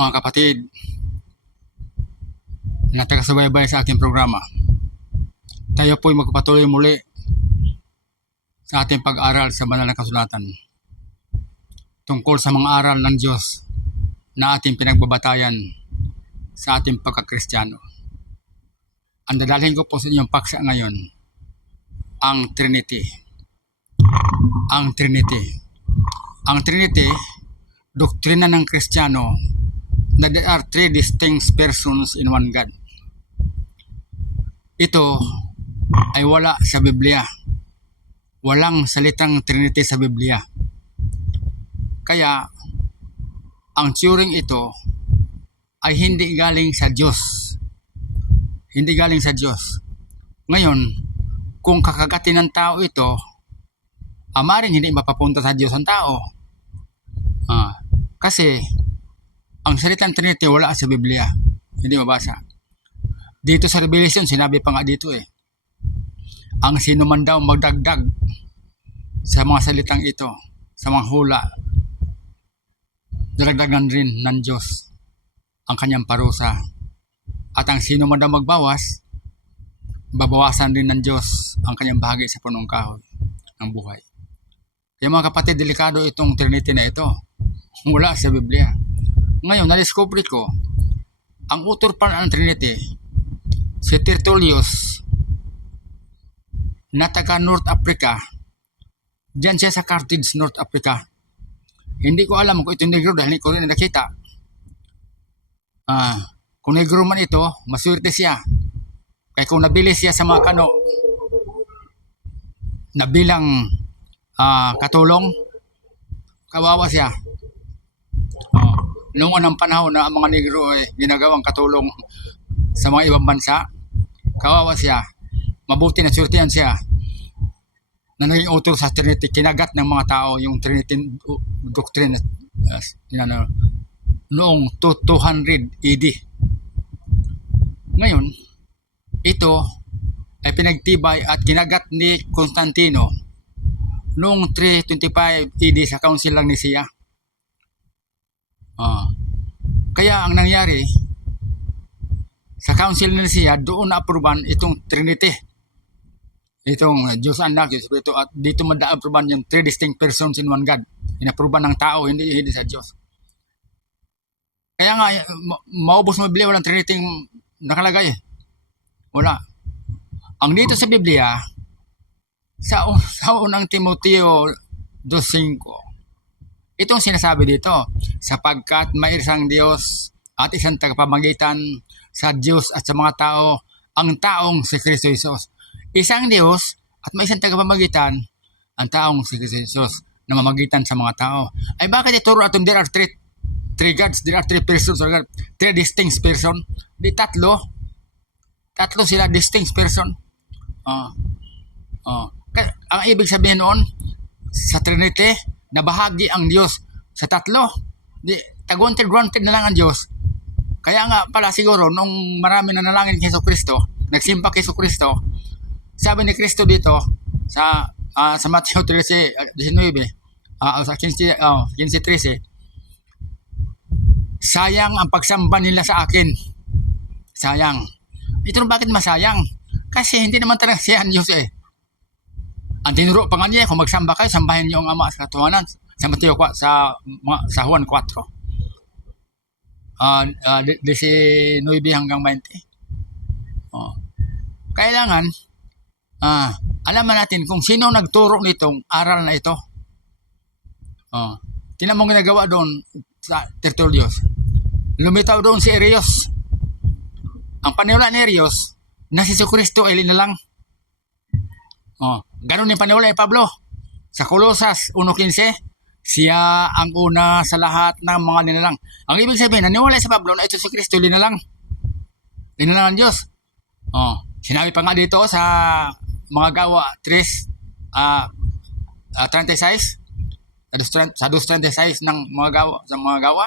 Mga kapatid na taga-subaybay sa aking programa, tayo po'y magpatuloy muli sa ating pag-aral sa banal na kasulatan tungkol sa mga aral ng Diyos na ating pinagbabatayan sa ating pagkakristyano. Ang dadalhin ko po sa inyong paksa ngayon, ang Trinity. Ang Trinity. Ang Trinity, doktrina ng Kristiyano na there are three distinct persons in one God. Ito ay wala sa Biblia. Walang salitang Trinity sa Biblia. Kaya, ang turing ito ay hindi galing sa Diyos. Hindi galing sa Diyos. Ngayon, kung kakagatin ng tao ito, maaaring hindi mapapunta sa Diyos ang tao. Kasi, ang salitang Trinity wala sa Biblia. Hindi mabasa. Dito sa Revelation, sinabi pa nga dito ang sino man daw magdagdag sa mga salitang ito, sa mga hula, daragdagan rin ng Diyos ang kanyang parusa. At ang sino man daw magbawas, babawasan rin ng Diyos ang kanyang bahagi sa punong kahoy ng buhay. Kaya mga kapatid, delikado itong Trinity na ito. Wala sa Biblia. Ngayon, na-discover ko, ang author pa ng Trinity, si Tertullius, na taga North Africa. Diyan siya sa Carthage, North Africa. Hindi ko alam kung ito negro dahil hindi ko rin nakita. Kung negro man ito, maswerte siya. Kaya kung nabili siya sa mga kano, nabilang katulong, kawawa siya. Noong unang panahon na ang mga negro ay ginagawang katulong sa mga ibang bansa, kawawa siya. Mabuti na surtihan siya na naging author sa Trinity, kinagat ng mga tao yung Trinity doctrine noong 200 AD. Ngayon, ito ay pinagtibay at kinagat ni Constantino noong 325 AD sa Council ng Nicaea. Kaya ang nangyari sa Council ng Nicaea, doon na-aproban itong Trinity. Itong Diyos Anak, Diyos Espiritu, at dito mada-aproban yung three distinct persons in one God. Inaproban ng tao, hindi sa Diyos. Kaya nga, maubos mo Biblia, walang Trinity nakalagay. Wala. Ang dito sa Biblia, sa unang Timoteo 2:5, itong sinasabi dito, sapagkat may isang Diyos at isang tagapamagitan sa Diyos at sa mga tao, ang taong si Kristo Jesus. Isang Diyos at may isang tagapamagitan, ang taong si Kristo Jesus, na mamagitan sa mga tao. Ay bakit ituro atong there are three gods, there are three persons, or three distinct person? Di tatlo sila distinct person. Ang ibig sabihin noon, sa Trinity, na bahagi ang Diyos sa tatlo. Tag-wanted na lang ang Diyos. Kaya nga pala siguro, nung marami na nalangin kay Jesucristo, nagsimpa kay Jesucristo, sabi ni Kristo dito, sa Matthew 13:19, sa 15:13, sayang ang pagsamba nila sa akin. Sayang. Ito bakit masayang? Kasi hindi naman talaga siya ang Diyos Ang tinuro pa nga niya, kung magsamba kayo, sambahin niyo ang Ama sa katuhanan. Sa Mateo, sa Juan 4. 19 hanggang 20. Kailangan, alaman natin kung sino nagturo nitong aral na ito. Tingnan mo ginagawa doon sa Tertullius. Lumitaw doon si Arius. Ang paniwala ni Arius, na si Jesucristo ay linalang. Ganon yung paniwala ni Pablo. Sa Colosas 1:15, siya ang una sa lahat ng mga linalang. Ang ibig sabihin, naniwala sa Pablo na ito si Kristo linalang. Linalang ng Diyos. Sinabi pa nga dito sa mga gawa 36, sa 2:36 ng mga gawa.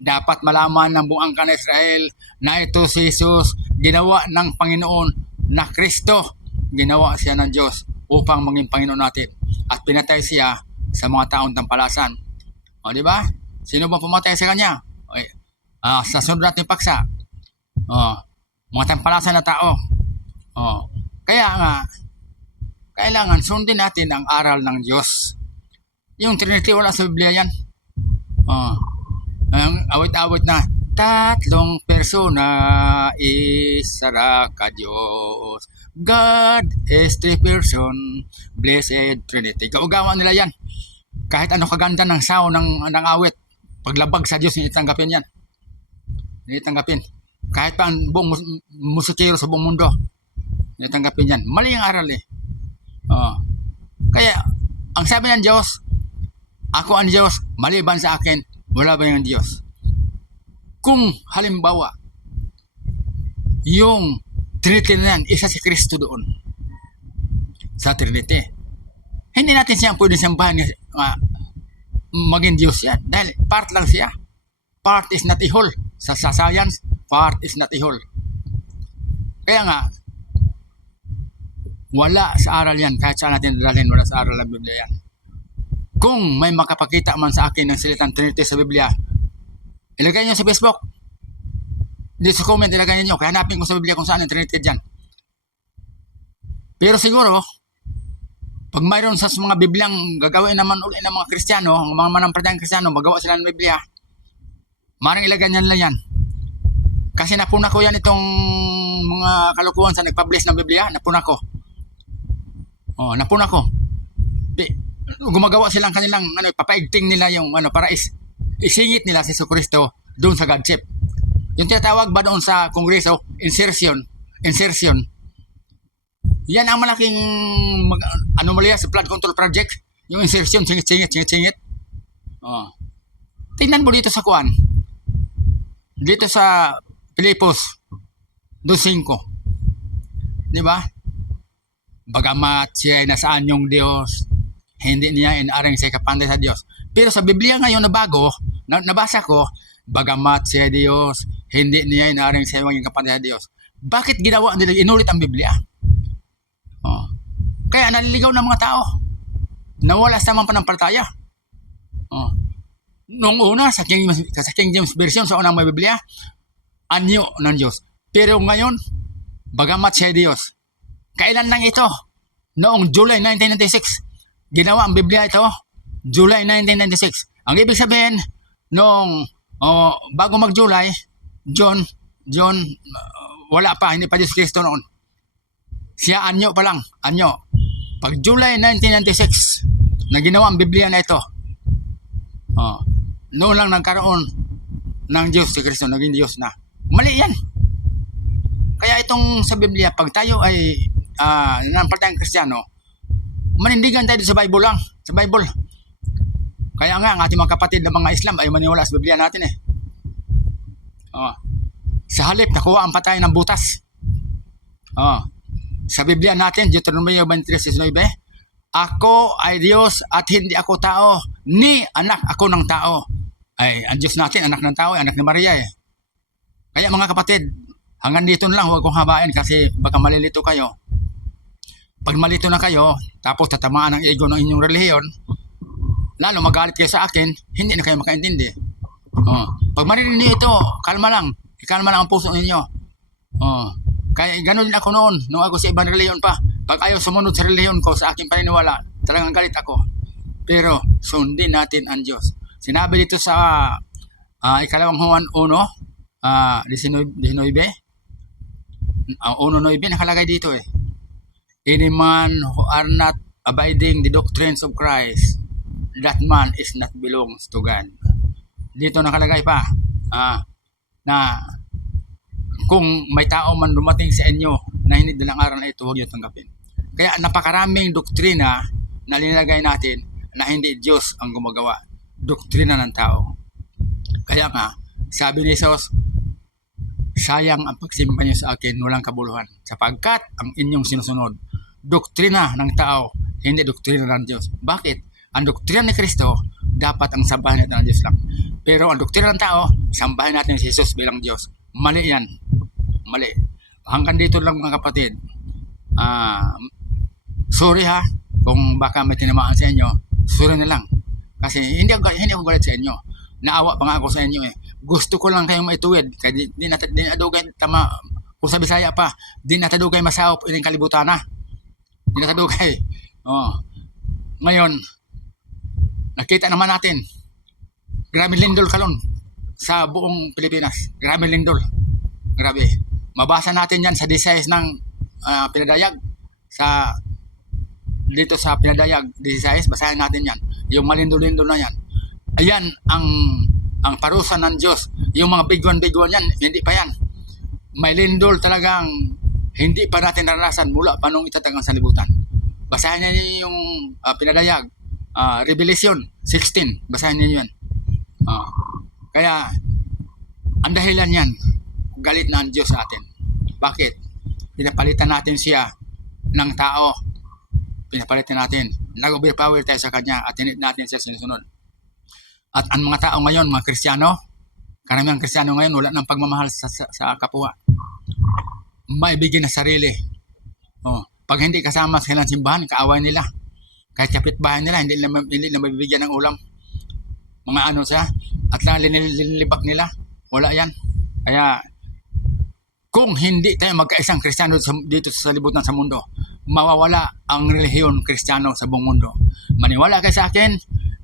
Dapat malaman ng buong angkan ng Israel na ito si Jesus, ginawa ng Panginoon na Kristo. Ginawa siya ng Diyos upang maging Panginoon natin. At pinatay siya sa mga taong tampalasan. Di ba? Sino bang pumatay sa kanya? Okay. Sa sunod natin paksa, mga tampalasan na tao. Kaya nga, kailangan sundin natin ang aral ng Diyos. Yung Trinity, wala sa Biblia yan. Ang awit-awit na, tatlong persona, isara ka Diyos. God is three person, blessed Trinity. Gaugawa nila yan. Kahit ano kaganda ng sound ng awit, paglabag sa Diyos, hindi tanggapin yan. Hindi tanggapin. Kahit pa ang buong musikero sa buong mundo, hindi tanggapin yan. Mali ang aral eh. Kaya, ang sabi ng Diyos, ako ang Diyos, maliban sa akin, wala ba yung Diyos? Kung halimbawa, yung Trinity na yan, isa si Kristo doon sa Trinity, hindi natin siya pwede sambahan maging Diyos yan. Dahil part lang siya. Part is not a whole. Sa science, part is not a whole. Kaya nga, wala sa aral yan. Kahit saan natin dalhin, wala sa aral ng Biblia yan. Kung may makapakita man sa akin ng salitang Trinity sa Biblia, ilagay nyo sa Facebook. Dito sa comment, ilagay nyo. Kaya hanapin ko sa Biblia kung saan ang Trinity dyan. Pero siguro, pag mayroon sa mga Bibliang gagawin naman uli ng mga Kristiyano, ang mga manampalatayang Kristiyano, magawa sila ng Biblia, maring ilagay nyo lang yan. Kasi napuna ko yan itong mga kalukuhan sa nagpublish ng Biblia, napuna ko. Napuna ko. Gumagawa silang kanilang papaigting nila yung para isingit nila si Jesucristo doon sa Godship. Yung tinatawag ba doon sa Kongreso, insertion. Yan ang malaking anomalya sa flood control project. Yung insertion, singit. Tingnan mo dito sa kuan. Dito sa Filipos 2:5. Di ba? Bagamat siya ay nasaan yung Diyos, hindi niya inaring siya kapantay sa Diyos. Pero sa Biblia ngayon na bago, nabasa ko, bagamat siya Diyos, hindi niya inaring siya maging kapantay sa Diyos. Bakit ginawa nila inulit ang Biblia? Kaya naliligaw ng mga tao. Nawala sa tamang panampalataya. Noong una, sa King James Version, sa unang may Biblia, anyo ng Diyos. Pero ngayon, bagamat siya Diyos. Kailan lang ito? Noong July 1996. Ginawa ang Biblia ito, July 1996. Ang ibig sabihin, noong bago mag-July, John, wala pa, hindi pa Diyos Kristo noon. Siya anyo pa lang, anyo. Pag July 1996, na ginawa ang Biblia na ito, noon lang nagkaroon ng Diyos si Kristo, naging Diyos na. Mali yan. Kaya itong sa Biblia, pag tayo ay nanampalatayang Kristiyano, manindigan tayo sa Bible lang, sa Bible. Kaya nga, ang ating mga kapatid na mga Islam ay maniwala sa Biblia natin eh. Sa halip, nakuha ang patay ng butas. Sa Biblia natin, Deuteronomio 23:19, ako ay Diyos at hindi ako tao, ni anak ako ng tao. Ay, ang Diyos natin, anak ng tao, anak ni Maria eh. Kaya mga kapatid, hanggang dito na lang, huwag kong habain kasi baka malilito kayo. Pag malito na kayo, tapos tatamaan ang ego ng inyong relihiyon, lalo magalit kayo sa akin, hindi na kayo makaintindi. Pag marinig niyo ito, kalma lang. Ikalma lang ang puso ninyo. Kaya ganoon din ako noon, nung ako sa ibang relihiyon pa. Pag ayaw sumunod sa relihiyon ko, sa aking paniniwala, talagang galit ako. Pero sundin natin ang Diyos. Sinabi dito sa ikalawang Juan 1:19, 1:9, nakalagay dito eh. Any man who are not abiding the doctrines of Christ, that man is not belongs to God. Dito nakalagay pa na kung may tao man dumating sa inyo na hindi dalang aral na ito, huwag niyo tanggapin. Kaya napakaraming doktrina na linalagay natin na hindi Diyos ang gumagawa. Doktrina ng tao. Kaya nga, sabi ni Jesus, sayang ang pagsimba niyo sa akin, walang kabuluhan. Sapagkat ang inyong sinusunod, doktrina ng tao, hindi doktrina ng Diyos. Bakit? Ang doktrina ni Kristo, dapat ang sambahin natin ng Diyos lang. Pero ang doktrina ng tao, sambahin natin si Jesus bilang Diyos. Mali yan. Mali. Hanggang dito lang mga kapatid. Sorry ha, kung baka may tinamaan sa inyo, sorry na lang. Kasi hindi ako galit sa inyo. Naawa pa nga ako sa inyo eh. gusto ko lang kayong maituwid. Kaya di natadugay tama, kung sa Bisaya pa, di natadugay masahop ining kalibutan na. Di natadugay. Oh. Ngayon, nakita naman natin, grabe lindol kalon sa buong Pilipinas. Grabe lindol. Grabe. Mabasa natin yan sa Disayas ng Pinadayag. Dito sa Pinadayag, Disayas, basahin natin yan. Yung malindol-lindol na yan. Ayan ang parusa ng Diyos. Yung mga bigwan-bigwan yan, hindi pa yan. May lindol talagang hindi pa natin naranasan mula pa nung itatag ang sanlibutan. Basahin niyo yung Pinadayag, Revelation 16. Basahin niyo yan. Kaya, ang dahilan yan, galit na ang Diyos sa atin. Bakit? Pinapalitan natin siya ng tao. Pinapalitan natin. Nag-overpower tayo sa Kanya at hindi natin siya sinusunod. At ang mga tao ngayon, mga Kristiyano, karamihang Kristiyano ngayon, wala nang pagmamahal sa kapwa. Maibigin na sarili. Pag hindi kasama sa kanilang simbahan, kaaway nila. Kahit kapitbahay nila, hindi na mabibigyan ng ulam. Mga ano siya, at lang linilibak nila. Wala yan. Kaya, kung hindi tayo magkaisang Kristiyano dito sa libutan sa mundo, mawawala ang relihiyon Kristiyano sa buong mundo. Maniwala kayo sa akin,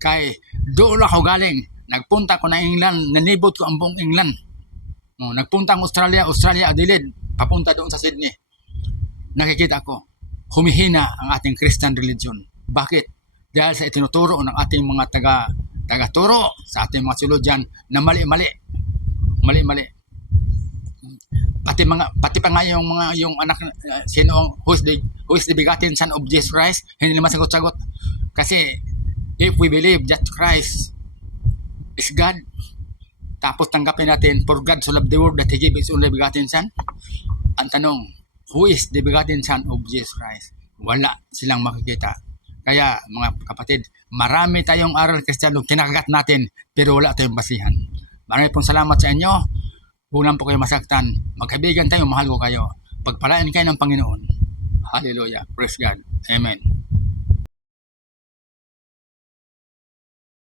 kay doon ako galing. Nagpunta ko na England, nanibot ko ang buong England. Nagpunta ang Australia, Adelaide, papunta doon sa Sydney. Nakikita ko, humihina ang ating Christian religion. Bakit? Dahil sa itinuturo ng ating mga taga-turo sa ating mga sulodyan na mali-mali. Pati pa nga yung anak sino who is the begotten son of Jesus Christ, hindi naman sagot-sagot. Kasi if we believe that Christ is God, tapos tanggapin natin, for God so loved the world that He gave His only begotten Son. Ang tanong, who is the begotten Son of Jesus Christ? Wala silang makikita. Kaya mga kapatid, marami tayong aral Kristiyano kinakagat natin, pero wala tayong basihan. Marami pong salamat sa inyo. Huwag lang po kayo masaktan. Magkaibigan tayo, mahal ko kayo. Pagpalain kayo ng Panginoon. Hallelujah. Praise God. Amen.